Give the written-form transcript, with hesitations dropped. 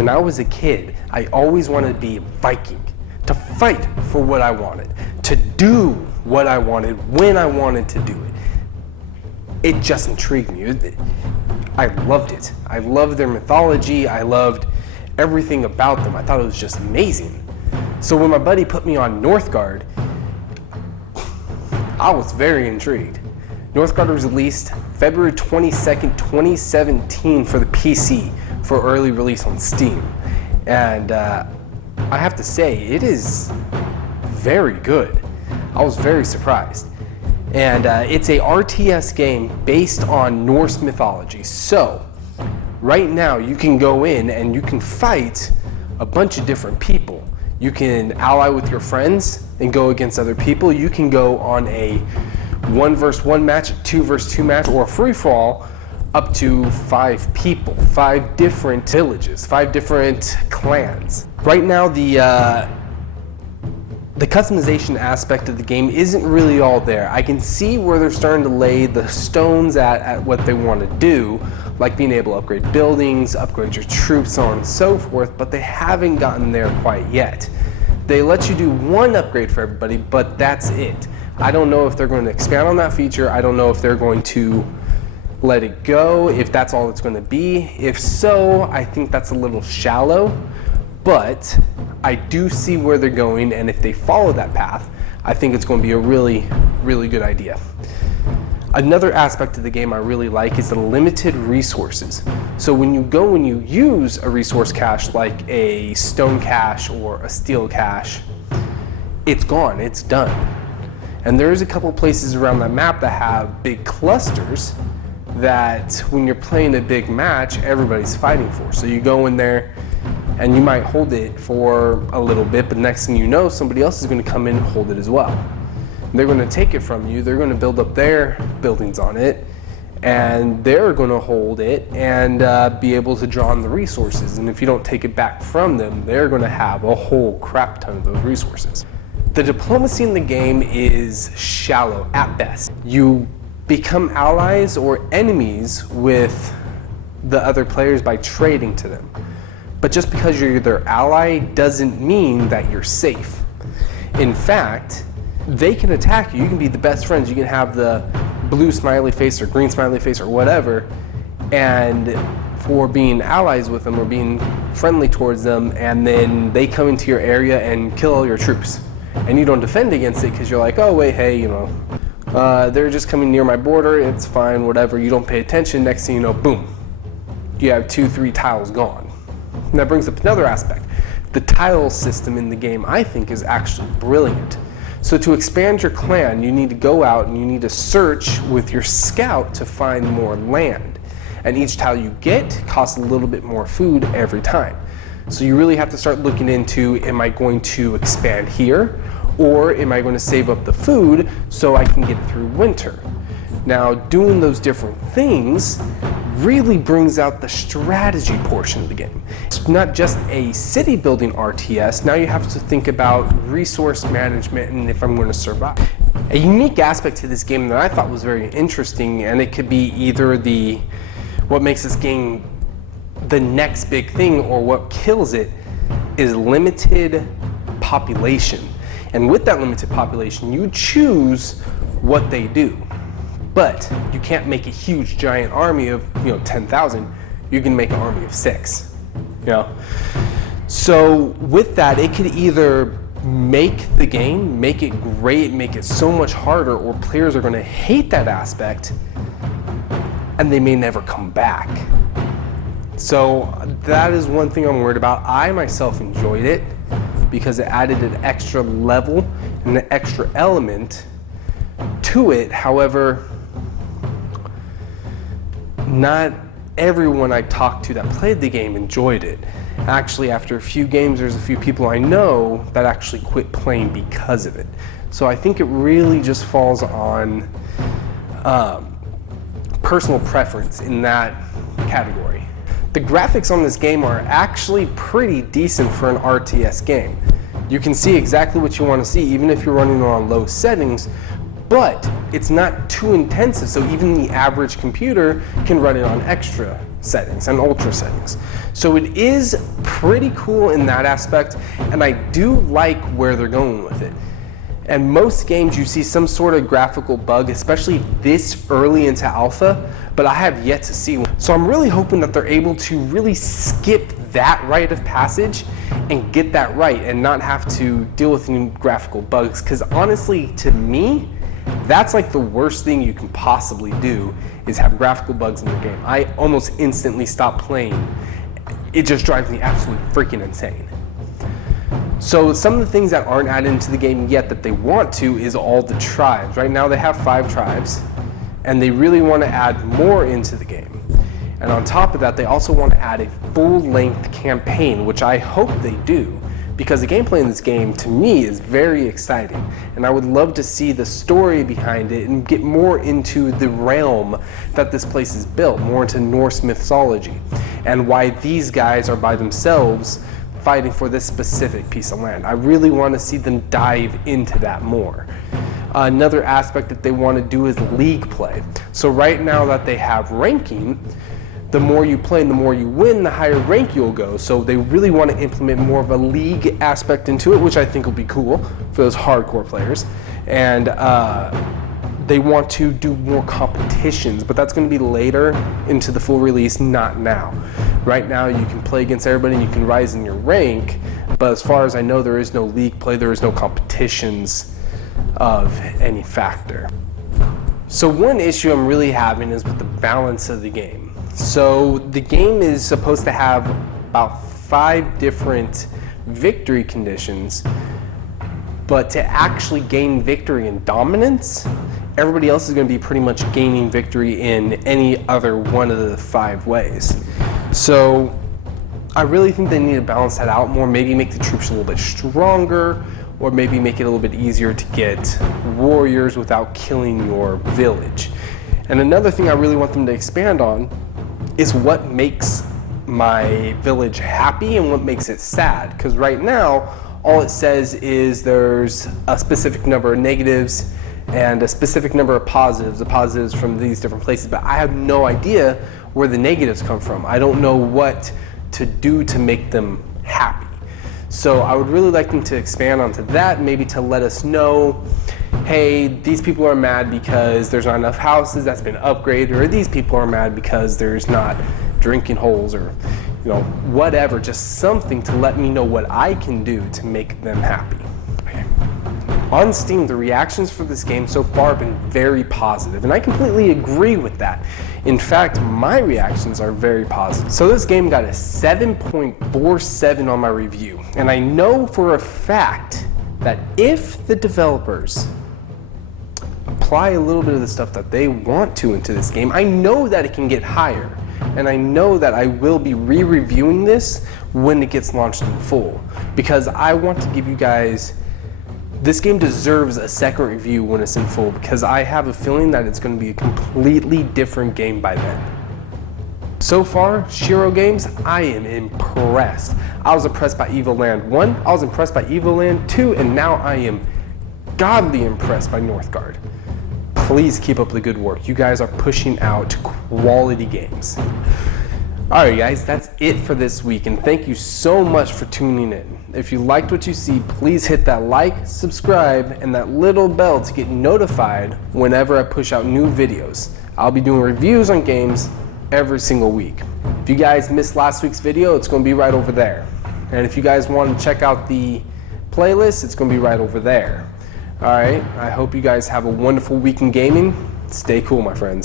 When I was a kid, I always wanted to be a Viking, to fight for what I wanted, to do what I wanted when I wanted to do it. It just intrigued me. I loved it. I loved their mythology. I loved everything about them. I thought it was just amazing. So when my buddy put me on Northgard, I was very intrigued. Northgard was released February 22nd, 2017 for the PC for early release on Steam. And I have to say, it is very good. I was very surprised. And it's a RTS game based on Norse mythology. So right now you can go in and you can fight a bunch of different people. You can ally with your friends and go against other people. You can go on a 1 versus 1 match, a 2 versus 2 match, or a free-for-all up to 5 people, 5 different villages, 5 different clans. Right now the customization aspect of the game isn't really all there. I can see where they're starting to lay the stones at what they want to do, like being able to upgrade buildings, upgrade your troops, so on and so forth, but they haven't gotten there quite yet. They let you do 1 upgrade for everybody, but that's it. I don't know if they're going to expand on that feature. I don't know if they're going to let it go, if that's all it's going to be. If so, I think that's a little shallow, but I do see where they're going, and if they follow that path, I think it's going to be a really, really good idea. Another aspect of the game I really like is the limited resources. So when you use a resource cache like a stone cache or a steel cache, it's gone, it's done. And there's a couple places around that map that have big clusters that when you're playing a big match, everybody's fighting for. So you go in there and you might hold it for a little bit, but next thing you know, somebody else is going to come in and hold it as well. They're going to take it from you, they're going to build up their buildings on it, and they're going to hold it and be able to draw on the resources. And if you don't take it back from them, they're going to have a whole crap ton of those resources. The diplomacy in the game is shallow at best. You become allies or enemies with the other players by trading to them. But just because you're their ally doesn't mean that you're safe. In fact, they can attack you. You can be the best friends. You can have the blue smiley face or green smiley face or whatever, and for being allies with them or being friendly towards them, and then they come into your area and kill all your troops. And you don't defend against it because you're like, oh wait, hey, they're just coming near my border, it's fine, whatever. You don't pay attention, next thing you know, boom, you have 2-3 tiles gone. And that brings up another aspect. The tile system in the game, I think, is actually brilliant. So to expand your clan, you need to go out and you need to search with your scout to find more land. And each tile you get costs a little bit more food every time. So you really have to start looking into, am I going to expand here? Or am I going to save up the food so I can get through winter? Now, doing those different things really brings out the strategy portion of the game. It's not just a city building RTS, now you have to think about resource management and if I'm going to survive. A unique aspect to this game that I thought was very interesting, and it could be either what makes this game the next big thing or what kills it, is limited population. And with that limited population, you choose what they do. But you can't make a huge giant army of 10,000. You can make an army of 6. So with that, it could either make the game, make it great, make it so much harder, or players are going to hate that aspect and they may never come back. So that is one thing I'm worried about. I myself enjoyed it because it added an extra level and an extra element to it. However, not everyone I talked to that played the game enjoyed it. Actually, after a few games, there's a few people I know that actually quit playing because of it. So I think it really just falls on personal preference in that category. The graphics on this game are actually pretty decent for an RTS game. You can see exactly what you want to see, even if you're running on low settings, but it's not too intensive, so even the average computer can run it on extra settings and ultra settings. So it is pretty cool in that aspect, and I do like where they're going with it. And most games you see some sort of graphical bug, especially this early into alpha, but I have yet to see one. So I'm really hoping that they're able to really skip that rite of passage and get that right and not have to deal with any graphical bugs, because honestly, to me, that's like the worst thing you can possibly do, is have graphical bugs in your game. I almost instantly stop playing. It just drives me absolutely freaking insane. So some of the things that aren't added into the game yet that they want to is all the tribes. Right now they have 5 tribes, and they really want to add more into the game. And on top of that, they also want to add a full-length campaign, which I hope they do, because the gameplay in this game, to me, is very exciting. And I would love to see the story behind it and get more into the realm that this place is built, more into Norse mythology, and why these guys are by themselves fighting for this specific piece of land. I really want to see them dive into that more. Another aspect that they want to do is league play. So right now that they have ranking, the more you play and the more you win, the higher rank you'll go. So they really want to implement more of a league aspect into it, which I think will be cool for those hardcore players. And they want to do more competitions, but that's going to be later into the full release, not now. Right now you can play against everybody and you can rise in your rank, but as far as I know, there is no league play, there is no competitions of any factor. So one issue I'm really having is with the balance of the game. So the game is supposed to have about 5 different victory conditions, but to actually gain victory and dominance, everybody else is going to be pretty much gaining victory in any other one of the 5 ways. So I really think they need to balance that out more, maybe make the troops a little bit stronger, or maybe make it a little bit easier to get warriors without killing your village. And another thing I really want them to expand on is what makes my village happy and what makes it sad. Because right now, all it says is there's a specific number of negatives and a specific number of positives, the positives from these different places, but I have no idea where the negatives come from. I don't know what to do to make them happy. So I would really like them to expand onto that, maybe to let us know, hey, these people are mad because there's not enough houses that's been upgraded, or these people are mad because there's not drinking holes, or whatever, just something to let me know what I can do to make them happy. On Steam, the reactions for this game so far have been very positive, and I completely agree with that. In fact, my reactions are very positive. So this game got a 7.47 on my review, and I know for a fact that if the developers apply a little bit of the stuff that they want to into this game, I know that it can get higher, and I know that I will be re-reviewing this when it gets launched in full, because I want to give you guys, this game deserves a second review when it's in full, because I have a feeling that it's going to be a completely different game by then. So far, Shiro Games, I am impressed. I was impressed by Evil Land 1, I was impressed by Evil Land 2, and now I am godly impressed by Northgard. Please keep up the good work. You guys are pushing out quality games. Alright guys, that's it for this week, and thank you so much for tuning in. If you liked what you see, please hit that like, subscribe, and that little bell to get notified whenever I push out new videos. I'll be doing reviews on games every single week. If you guys missed last week's video, it's going to be right over there. And if you guys want to check out the playlist, it's going to be right over there. Alright, I hope you guys have a wonderful week in gaming. Stay cool, my friends.